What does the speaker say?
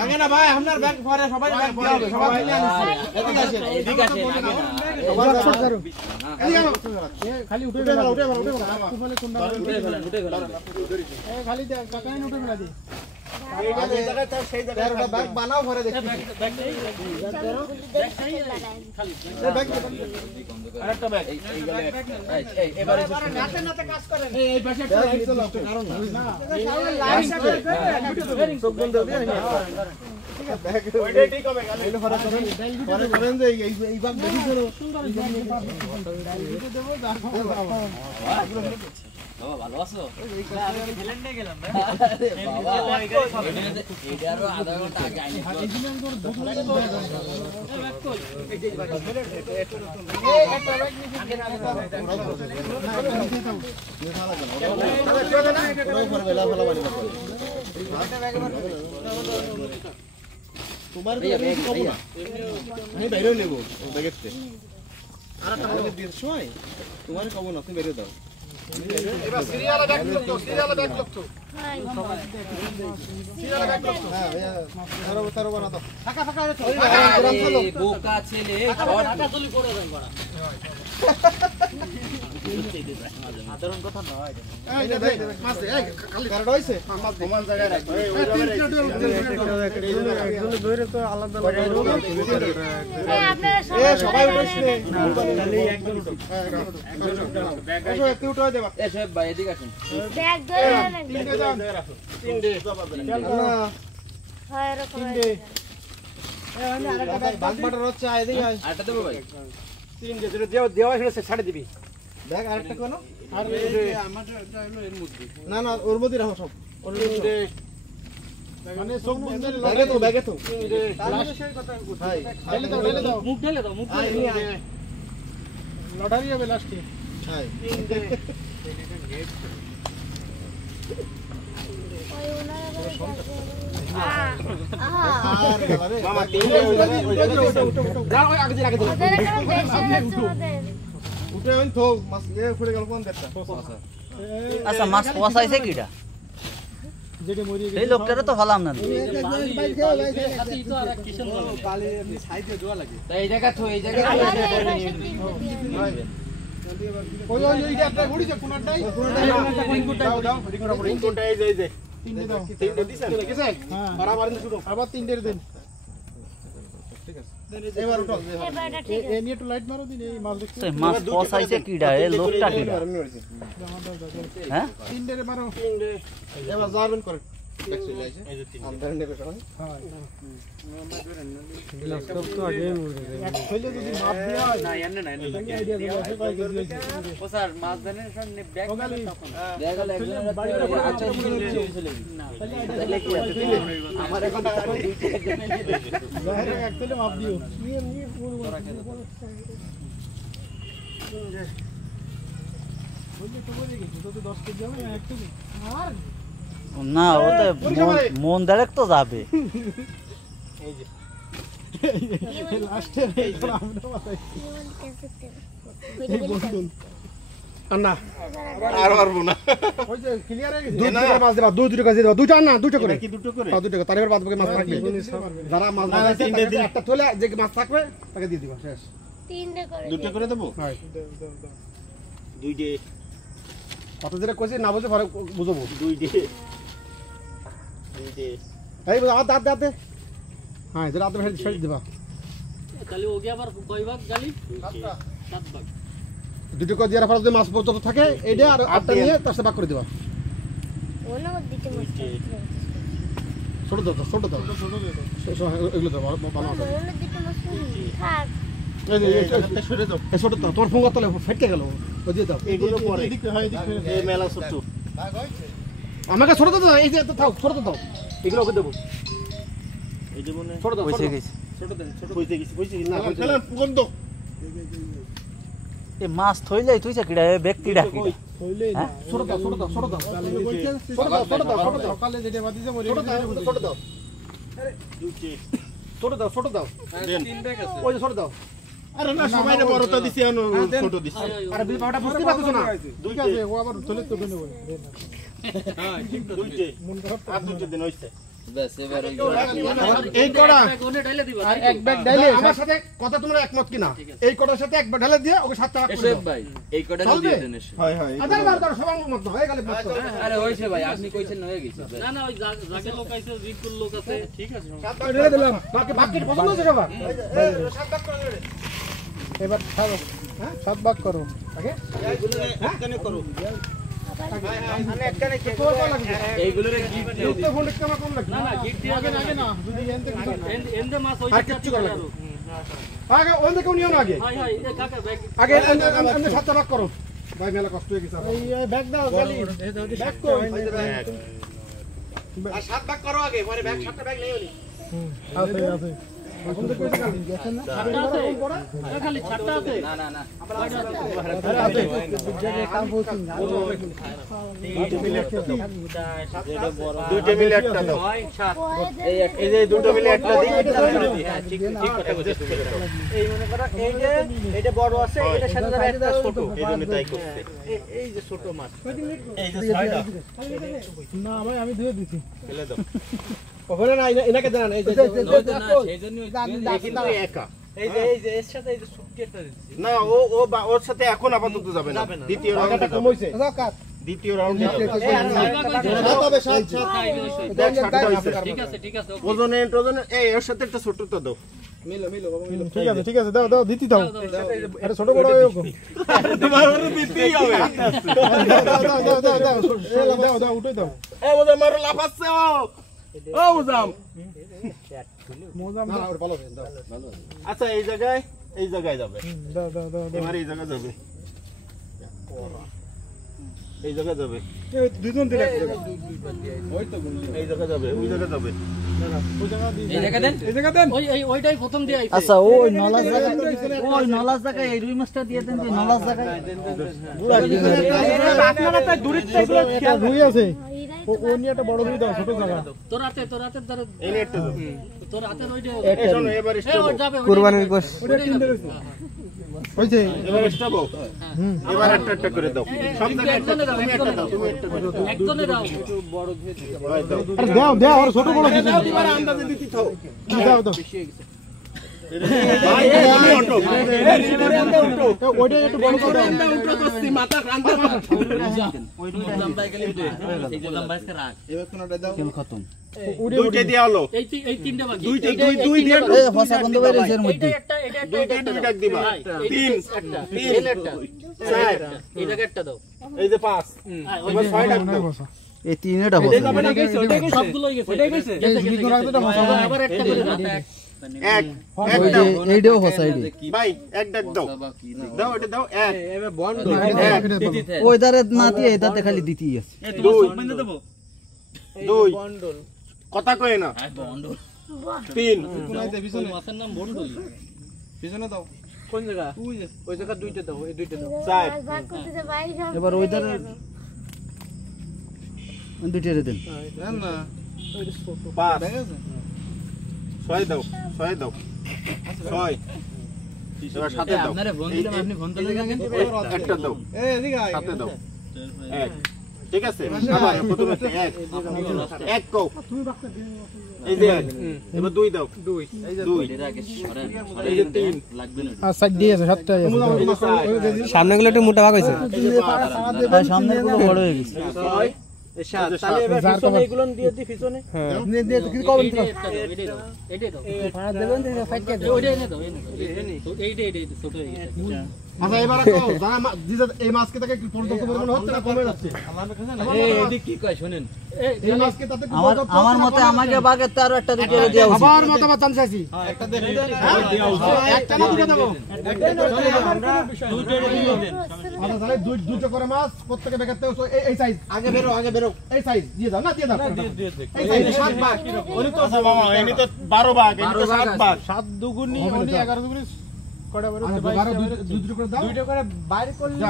আগে না ভাই আপনার ব্যাগ পরে সবাই ব্যাগ দিয়ে হবে সবাই মিলে আনিছে এদিকে আসেন খালি উঠে গেল তুফালে কোনটা উঠে গেল এই খালি কাকাই উঠে গেল দি এই জায়গায় তার সেই জায়গায় একটা ব্যাগ বানাও ঘরে দেখি ব্যাগ নেই খালি ব্যাগ আরেকটা ব্যাগ এই এবারে নাতে নাতে কাজ করেন এই পাশে একটা লাইট চালাও কারণ না লাইট সব বন্ধ দিয়ে না ব্যাগ ওইটাই ঠিক হবে গালে এলো ফরা করেন পরে করেন যে এই ভাগ দেখি করো দেব বাবা ভালো আছো আমি খেলেন নিয়ে গেলাম ভাই বাবা এটারও আধা ঘন্টা আগে আইনি তোমার আমি বাইরে নেব ব্যাগেতে আর একটা ব্যাগ দিয়ে সময় তোমার কব না তুমি বাইরে দাও এবার সিরিয়াল ব্যাগ লোক তো সিরিয়াল ব্যাগ লোক তো সিরিয়াল ব্যাগ লোক তো হ্যাঁ তারও বানা দাও ফাঁকা ফাঁকা রে চলো বোকা ছেলে টাকা তুলি পড়ে যান করা সাধারণ কথা নয় এই নে মাছ এই খালি গাড়া হইছে মাছ ঘুমান জায়গায় রাখ এই একজনে ধরে তো আলাদা লাগে এই সবাই উঠছে খালি একজন উঠো ব্যাগ একটু উঠাই দেবা এই সব ভাই এদিকে আসুন ব্যাগ ধরে রাখো তিনটে না হয় রাখো তিনটে এই আমি আরেকটা ব্যাগ বাগ বাটার হচ্ছে এদিকে আরেকটা দেব ভাই তিনটে যেটা দেওয়া সেটা ছাড়ে দিবি ব্যাগ আরেকটা কোন আর আমারটা হলো এর মধ্যে না না ওর মধ্যে রাখো সব ওর মধ্যে মানে সব বন্ধ ব্যাগে তো লাস্টের কথা ভাই ঢেলে দাও মুখ ঢেলে দাও লটারি হবে লাস্টে হ্যাঁ ওই ওনারা মামা তিনটে যাও ওই আগে আগে উঠে হইন তো মাছ এ ফুড়ে গেল কোন দেখটা আচ্ছা মাছ পোয়াইছে কিডা যেটা মরি এই লোকটারে তো হলাম না সাথী তো আর কিশোর বলে পালে এমনি সাইডে দোয়া লাগে তাই এই জায়গা তো এই জায়গা ওই এইটা একটা গুড়ি যে কোনটাই দাও দাও রিংকোটা এই যে তিনটে দাও তিনটে দিছেন কিসে বরাবর না শুরু আবার তিনটে দেন ঠিক আছে এবার উঠো এই নিয়ে একটু লাইট মারো দিন এই মাছ দেখতে মাছ পোয়াইছে কিডা এই লোকটা কিডা হ্যাঁ তিনটে মারো তিনটে এবার জারবেন করেন ব্যাক চলে আসে এই যে তিনটে আমরা নেবে সবাই হ্যাঁ সব তো আগে মুড়ে এক ফেলে যদি মাপ দেয়া হয় না এনে না আইডিয়া দেওয়া আছে কয় কেজি হইছে ও স্যার মাছ দেনের সামনে ব্যাগ তখন ব্যাগ হলো একজনের বাড়িতে আচ্ছা চলে না তাহলে কি আছে আমার এখন দুইটা একজনের বাইরে এক ফেলে মাপ দিও নিয়ে পুরো রাখে দাও বললে তো বলে গেছি তো 10 কেজি হবে না 1 কেজি আর না ওতে মন দেখ তো যাবে এই যে লাস্টে আমরা বাতাই আন্না আর পারবো না ওই যে ক্লিয়ার হয়ে গেছে দুটো মাছ দেবা দুটো কাজ দেবা দুটো না দুটো করে কি দুটো করে দুটো করে তারপর বাদ বাকি মাছ রাখবে যারা মাছ বানাইছে তিনটে দিন একটা তোলে যে মাছ থাকবে তাকে দিয়ে দিবা শেষ তিনটে করে দুটো করে দেব হ্যাঁ দুইটে কত যেটা কইছি না বুঝে পরে বুঝবো দুইটে এই দাঁত দাঁত দাঁত হ্যাঁ যেটা আদর হেড ছেড়ে দিবা তাহলে ওকে আবার কয় ভাগ জালি 7 ভাগ দুটো করে দিয়ে রাখার মাছ যত থাকে এইটা আর আটটা নিয়ে তার সাথে ভাগ করে দিবা ওনা দিতে মাছ ছোট দাও ছোট দাও এগুলো দাও ভালো আছে ওনা দিতে মাছ থাক এই ছোট দাও এই ছোট দাও তোর ফোঙ্গা তলে ফেটে গেল ওই দিয়ে দাও এগুলো পরে এদিকে হয় এদিকে এই মেলা ছোট ভাগ হইছে আমাকে ছোট দাও এই যে দাও ছোট দাও এগুলো ওকে দেব এই দেব না ছোট দাও হইছে গেছে ছোট দেন ছোট হইছে গেছে না খেলেন পুগন দাও এ মাছ থইলাই তুইছে কিডা এ ব্যক্তিডা কিডা থইলাই না ছোট দাও ছোট দাও ছোট দাও ছোট দাও সকালে যেটা বাদিছে মরে ছোট দাও আরে দুইটে ছোট দাও তিন ব্যাগ আছে ওই যে ছোট দাও আরে না সবাইরে বড়টা দিছি আর ছোট দিছি আরে বাবাটা বুঝতে পারছো না ঠিক আছে ও আবার চলে তো দেন হ্যাঁ ঠিক তো দুইটে আর দুইটে দিন হইছে ব্যাস এবার এই কড়া ব্যাগ ওনে ঢাইলে দিবা আর এক ব্যাগ ডাইলে আমার সাথে কথা তোমরা একমত কিনা এই কটার সাথে এক ব্যাগ ঢালে দিয়ে ওকে 7 টাকা করে এসব দাও ভাই এই কটা চলবে? দিয়ে দেন এসে হয় হয় আদার বার করো সবার মত না হয়ে গেলে মত আরে হইছে ভাই আপনি কইছেন না হয়ে গেছে না না ওই জাগে লোক আইছে বিপুল লোক আছে ঠিক আছে ঢেলে দিলাম বাকি বাকি পছন্দ হচ্ছে বাবা 7 ভাগ করে ঢেলে এবার ছাড়ো হ্যাঁ 7 ভাগ করো ওকে একখানে করো আমি একটা নাই কেক এইগুলোরে গিফট দিয়ে তো ফোন দেখতে আমার কম লাগে না না গিট দিয়া আগে লাগে না যদি এনতে এন্ডে মাছ আর কিচ্ছু করা লাগবে আগে ওই দেখো নিও না আগে হাই হাই এ কাকা ব্যাগ আগে এমনি 7 ভাগ করো ভাই মেলা কষ্ট হয়ে গেছে এই ব্যাগ দাও গালি ব্যাগ কই আর 7 ভাগ করো আগে পরে ব্যাগ 7টা ব্যাগ নেইও নি আছে আছে এখন তো কইতে গালি গেছেন না ছাট্টা আছে এ খালি ছাট্টা আছে না না না আছে জায়গায় কাম হচ্ছে না দুইটা মিলে একটা দাও এই যে দুটো মিলে একটা দিই হ্যাঁ ঠিক কথা বলছিস এই মনে করো এই যে এটা বড় আছে এটা সাথে সাথে একটা ছোট এই জন্য তাই করছে এই যে ছোট মাছ এই যে ছয়টা না ভাই আমি ধুয়ে দিছি ফেলে দাও ওখানে না এনাকে জানান এই যে সেইজন্যই কিন্তু একা এই যে এর সাথে এই যে সুটকি একটা দিচ্ছি না ওর সাথে এখন আপাতত যাবে না দ্বিতীয় রাউন্ডে কম হইছে দ্বিতীয় রাউন্ডে ঠিক আছে ওজনে এই ওর সাথে একটা ছোট তো দাও ঠিক আছে দাও দিতি দাও এটা ছোট বড় তোমার ওর দিতেই হবে দাও উঠে দাও এ ওজে মারো লাফাচ্ছে ও ওজাম না ওর ভালো দাও আচ্ছা এই জায়গায় যাবে এবার এই জায়গায় যাবে এই জায়গায় যাবে দুইজন দিলে এই জায়গায় যাবে ওই জায়গায় যাবে এই জায়গা দেন এই জায়গা দেন ওইটাই প্রথম দিয়ে আইছে আচ্ছা ওই নলাজ জায়গায় এই রুই মাছটা দিয়ে দেন যে নলাজ জায়গায় আপনারা তাই দূরে এগুলো খেয়াল রুই আছে ও নিয়ে একটা বড় রুই দাও ছোট জায়গা তোর হাতে ধরে এই নেটটা দাও তোর হাতের ওইটা এই শোনো এবার এ স্টপ ওর যাবে কুরবানির গোশ ওটা তিনটে রয়েছে হইছে এবার স্টপ এবার একটা করে দাও সব জায়গায় একজনে দাও একজনে দাও দাও আর ছোট বড় কিছু এবার আন্দাজে দিতে থাও দাও ভাই তুমি অটো ওইটা একটু বড় করে উল্টো করছি মাথা কান্দা ওই লম্বাই গেলে এই যে লম্বাই কে রাখ এবার কোনটা দাও কেন খতম দুইটা দিয়ে হলো এই তিনটে বাকি দুই দিয়ে এই ফসা বন্ধ বাইরে এর মধ্যে দুই ডাক দিবা তিন একটা চার এই জায়গা একটা দাও এই যে পাঁচ এবার ছয় ডাক দাও এই তিনটা ফসা সবগুলোই গেছে আবার একটা করে দাও এক দাও এইটাও ফসা ভাই এক ডাক দাও দাও এটা দাও এক এবার বন্ধ ওই দারে না দিয়ে এটাতে খালি দিতেই আছে দুই কথা কয় না তিন মাছের নাম বন্ডলি পিছনে দাও কোন জায়গা ওই জায়গা দুইটা দাও এই দুইটা দাও চার ভাগ করতেছে ভাই সব এবার ওই দারে দুইটারে দেন না পাঁচ ছয় দাও ছয় এবার সাথে দাও আপনারে ফোন দিলাম আপনি ফোন তো লাগা কেন একটা দাও এই এদিকে আয় সাথে দাও এক ঠিক আছে আবার প্রথমে এক কও এই যে এক এবার দুই দাও দুই এই যে তিন লাগবে না আর সাইড দিয়ে আছে সাতটা আছে সামনে গুলো একটু মোটা ভাগ হইছে সামনে গুলো বড় হয়ে গেছে ছয় তাহলে এবার পিছনে এগুলো দিয়ে দি পিছনে দিয়ে কি কবেন তো এটাই দাও ভাড়া দেবেন দিলে ফাইট কে ওইটা এনে দাও এইটা ছোট হয়ে গেছে আচ্ছা এবারে কও জানা এই মাছকে থেকে কি পর্যন্ত পরিমাণ হচ্ছে না কমে যাচ্ছে এদিক কি কয় শুনেন এই মাছকে তাতে কি আমার মতে আমাকে বাগে তার একটা দুইটা দেওয়া উচিত আবার মতামত জানতে চাইছি একটা দেন একটা না দুটো দেবো আমরা দুটো দেন আচ্ছা তাহলে দুটো করে মাছ প্রত্যেককে বেকাতে এই সাইজ আগে বেরো এই সাইজ দিয়ে দাও না দিয়ে দাও এই সাইজ 7 ভাগ ওনি তো মামা এনি তো 12 ভাগ এনি তো 7 ভাগ 7 দুগুনি 11 দুগুনি কটা বেরো 12 দুটো করে দাও দুটো করে বাইরে করলে